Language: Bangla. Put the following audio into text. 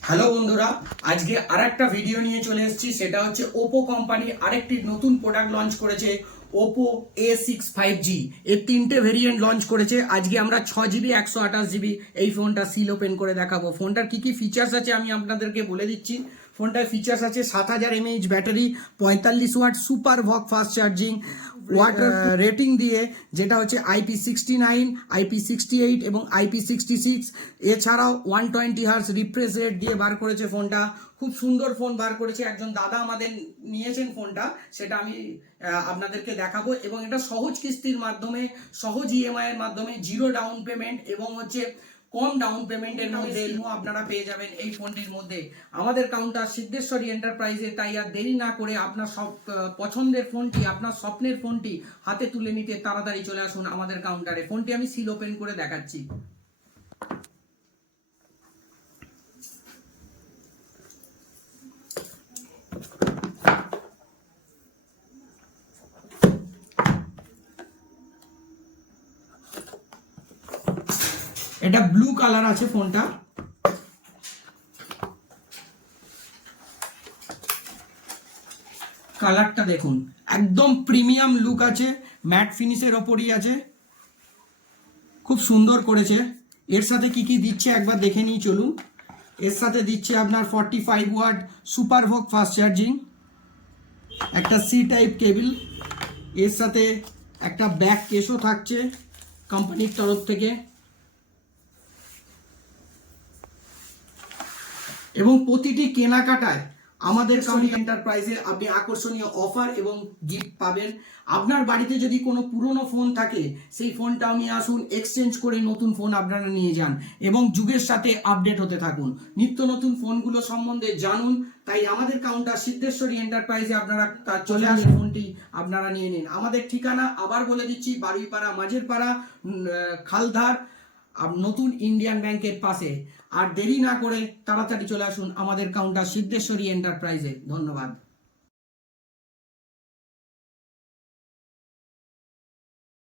হ্যালো বন্ধুরা, আজকে আরেকটা ভিডিও নিয়ে চলে এসেছি। সেটা হচ্ছে ওপো কোম্পানি আরেকটি নতুন প্রোডাক্ট লঞ্চ করেছে, ওপো A6 5G। এর তিনটে ভেরিয়েন্ট লঞ্চ করেছে। আজকে আমরা 6GB 128GB এই ফোনটা সিল ওপেন করে দেখাবো। ফোনটার কি কি ফিচার্স আছে আমি আপনাদেরকে বলে দিচ্ছি। ফোনটার ফিচার্স আছে 7000 mAh battery, 45 watt super ভক fast charging, water rating দিয়ে যেটা হচ্ছে IP69, IP68 এবং IP66। এছাড়াও 120 হার্জ রিফ্রেশ রেট দিয়ে বার করেছে ফোনটা। খুব সুন্দর ফোন বার করেছে, একজন দাদা আমাদের নিয়েছেন ফোনটা, সেটা আমি আপনাদেরকে দেখাবো। এবং এটা সহজ কিস্তির মাধ্যমে, সহজ EMI এর মাধ্যমে, জিরো ডাউন পেমেন্ট এবং হচ্ছে কম ডাউন পেমেন্টের মধ্যে আপনারা পেয়ে যাবেন এই ফোনটির মধ্যে। আমাদের কাউন্টার সিদ্ধেশ্বরী এন্টারপ্রাইজে। তাই আর দেরি না করে আপনার সব পছন্দের ফোনটি, আপনার স্বপ্নের ফোনটি হাতে তুলে নিতে তাড়াতাড়ি চলে আসুন আমাদের কাউন্টারে। ফোনটি আমি সিল ওপেন করে দেখাচ্ছি। এটা ব্লু কালার আছে ফোনটা। কালারটা দেখুন, একদম প্রিমিয়াম লুক আছে, ম্যাট ফিনিশের ওপরই আছে, খুব সুন্দর করেছে। এর সাথে কি কি দিচ্ছে একবার দেখে নিই চলুন। এর সাথে দিচ্ছে আপনার 45 ওয়াট সুপার ভোক ফাস্ট চার্জিং, একটা সি টাইপ কেবল, এর সাথে একটা ব্যাক কেসও থাকছে কোম্পানির তরফ থেকে, এবং প্রতিটি কেনাকাটায় আমাদের কোম্পানি এন্টারপ্রাইজে আপনি আকর্ষণীয় অফার এবং গিফট পাবেন। আপনার বাড়িতে যদি কোনো পুরনো ফোন থাকে, সেই ফোনটাও নিয়ে আসুন, এক্সচেঞ্জ করে নতুন ফোন আপনারা নিয়ে যান এবং যুগের সাথে আপডেট হতে থাকুন, নিত্য নতুন ফোনগুলো সম্বন্ধে জানুন। তাই আমাদের কাউন্টার সিদ্ধেশ্বরী এন্টারপ্রাইজে আপনারা চলে আসুন, ফোনটি আপনারা নিয়ে নিন। আমাদের ঠিকানা আবার বলে দিচ্ছি, বারুইপাড়া, মাঝেরপাড়া, খালধার, নতুন ইন্ডিয়ান ব্যাংকের পাশে। আর দেরি না করে তাড়াতাড়ি চলে আসুন আমাদের কাউন্টার সিদ্ধেশ্বরী এন্টারপ্রাইজে। ধন্যবাদ।